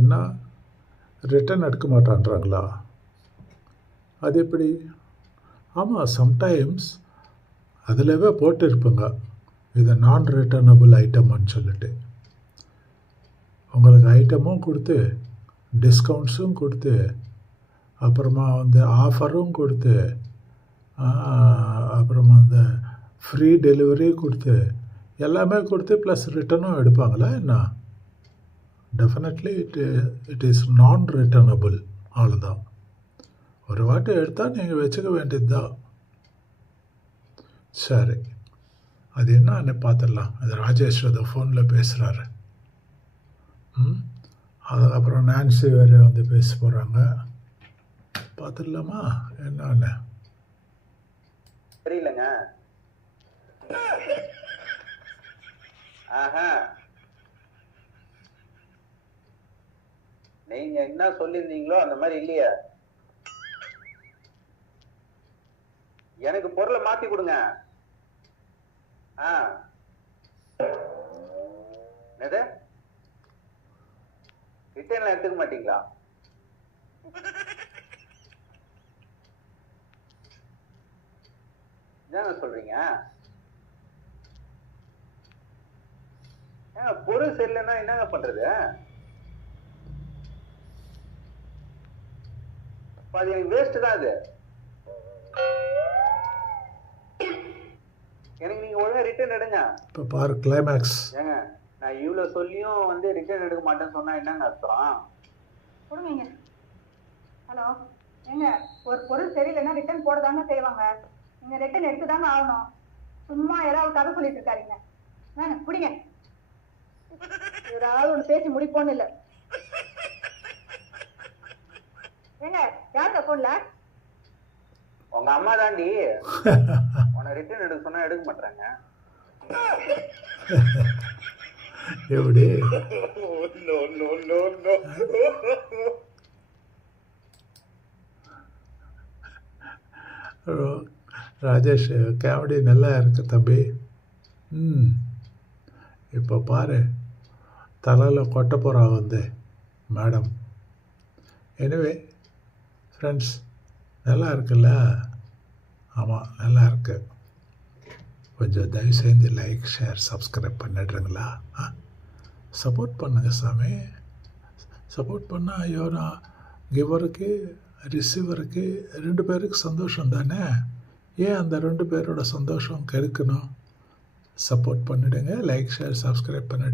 என்ன ரிட்டர்ன் எடுக்க மாட்டான்றாங்களா? அது எப்படி? ஆமாம், சம்டைம்ஸ் அதிலவே போட்டிருப்பேங்க, இது நான் ரிட்டர்னபிள் ஐட்டம்னு சொல்லிட்டு. உங்களுக்கு ஐட்டமும் கொடுத்து, டிஸ்கவுண்ட்ஸும் கொடுத்து, அப்புறமா ஆஃபரும் கொடுத்து, அப்புறமா ஃப்ரீ டெலிவரி கொடுத்து, எல்லாமே கொடுத்து ப்ளஸ் ரிட்டர்னும் எடுப்பாங்களா என்ன? டெஃபினெட்லி இட் இஸ் நான் ரிட்டர்னபிள். அவ்வளோதான். ஒரு வாட்டி எடுத்தால் நீங்கள் வச்சுக்க வேண்டியது தான். சரி, அது என்னன்னு பார்த்துடலாம். அது ராஜேஷ் அதை ஃபோனில் பேசுகிறாரு. அதுக்கப்புறம் நான்சி வேறு பேச போகிறாங்க. பார்த்துடலாமா என்னன்னு? தெரியலங்க. நீங்க என்ன சொல்லியிருந்தீங்களோ அந்த மாதிரி இல்லையா? எனக்கு பொருளை மாத்தி கொடுங்க. ரிட்டர்ன்ல எடுத்துக்க மாட்டீங்களா? என்ன சொல்றீங்க? பொருள் சரியில்லைன்னா என்னங்க பண்றது? அது எனக்கு வேஸ்ட் தான். அது எனக்கு நீங்க ஒழுங்கா ரிட்டர்ன் எடுங்க. இப்போ பாரு கிளைமேக்ஸ். ஏங்க நான் இவ்வளவு சொல்லியும் ரிட்டர்ன் எடுக்க மாட்டேன்னு சொன்னா என்னங்க அர்த்தம்? கொடுங்க. ஹலோ, ஏங்க ஒரு பொருள் சரியில்லைன்னா ரிட்டர்ன் போடதாங்க செய்வாங்க. நீங்க ரிட்டர்ன் எடுத்துதாங்க ஆகணும். சும்மா ஏதாவது கதை சொல்லிட்டு இருக்காருங்க. பிடிங்க. ஏதாவது ஒன்று பேசி முடிப்போன்னு இல்லை. ஏங்க யாருங்க போன்ல? உங்க அம்மா தாண்டி. உன்னை ரிட்டர்ன் எடுக்க சொன்னா எடுக்க மாட்டாங்க. எப்படி? ராஜேஷ், காமெடி நல்லா இருக்கு தம்பி. இப்போ பாரு, தலையில் கொட்ட போகிறா மேடம். எனிவே ஃப்ரெண்ட்ஸ், நல்லா இருக்குல்ல? ஆமாம், நல்லா இருக்கு. கொஞ்சம் தயவு செஞ்சு லைக், ஷேர், சப்ஸ்கிரைப் பண்ணிடுறீங்களா? சப்போர்ட் பண்ணுங்கள் சாமி. சப்போர்ட் பண்ணால் ஐயோ, நான் கிவருக்கு ரிசீவருக்கு 2 பேருக்கு சந்தோஷம் தானே. ஏன் அந்த 2 பேரோட சந்தோஷம் கெடுக்கணும்? சப்போர்ட் பண்ணிவிடுங்க. லைக், ஷேர், சப்ஸ்கிரைப் பண்ணிவிடுங்க.